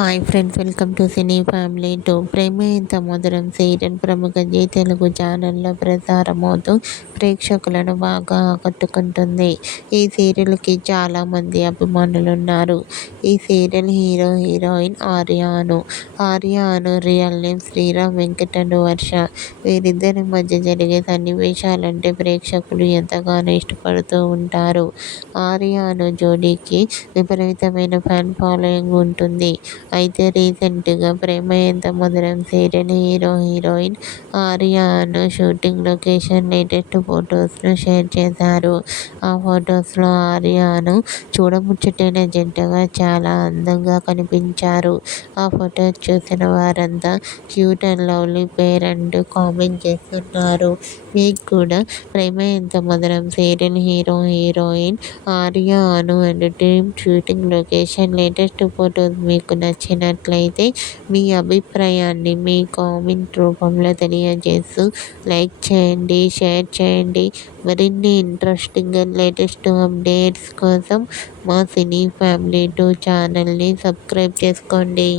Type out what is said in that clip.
Hi friends, welcome to cine family two. ప్రేమ ఇంత మధురం సీరియల్ ప్రముఖ జీ తెలుగు ఛానల్లో ప్రసారమవుతూ ప్రేక్షకులను బాగా ఆకట్టుకుంటుంది. ఈ సీరియల్కి చాలామంది అభిమానులు ఉన్నారు. ఈ serial hero heroine Arya real name Sriram Venkat and Varsha. వీరిద్దరి మధ్య జరిగే సన్నివేశాలంటే ప్రేక్షకులు ఎంతగానో ఇష్టపడుతూ ఉంటారు. ఆర్య జోడీకి విపరీతమైన ఫ్యాన్ ఫాలోయింగ్ ఉంటుంది. అయితే రీసెంట్గా ప్రేమ ఎంత మధురం serial hero heroine Arya shooting location latest ఫొటోస్ను షేర్ చేశారు. ఆ ఫొటోస్లో ఆర్య చూడముచ్చటైన జంటగా చాలా అందంగా కనిపించారు. ఆ ఫొటోస్ చూసిన వారంతా క్యూట్ అండ్ లవ్లీ పేర్ అంటూ కామెంట్ చేస్తున్నారు. మీకు కూడా ప్రేమ ఎంత మధురం serial hero heroine Arya and team shooting location latest photos మీకు నచ్చినట్లయితే మీ అభిప్రాయాన్ని మీ కామెంట్ రూపంలో తెలియజేస్తూ లైక్ చేయండి, షేర్ చేయండి. మరిన్ని ఇంట్రెస్టింగ్ అండ్ లేటెస్ట్ అప్డేట్స్ కోసం మా సినీ ఫ్యామిలీ 2 ఛానల్ని సబ్స్క్రైబ్ చేసుకోండి.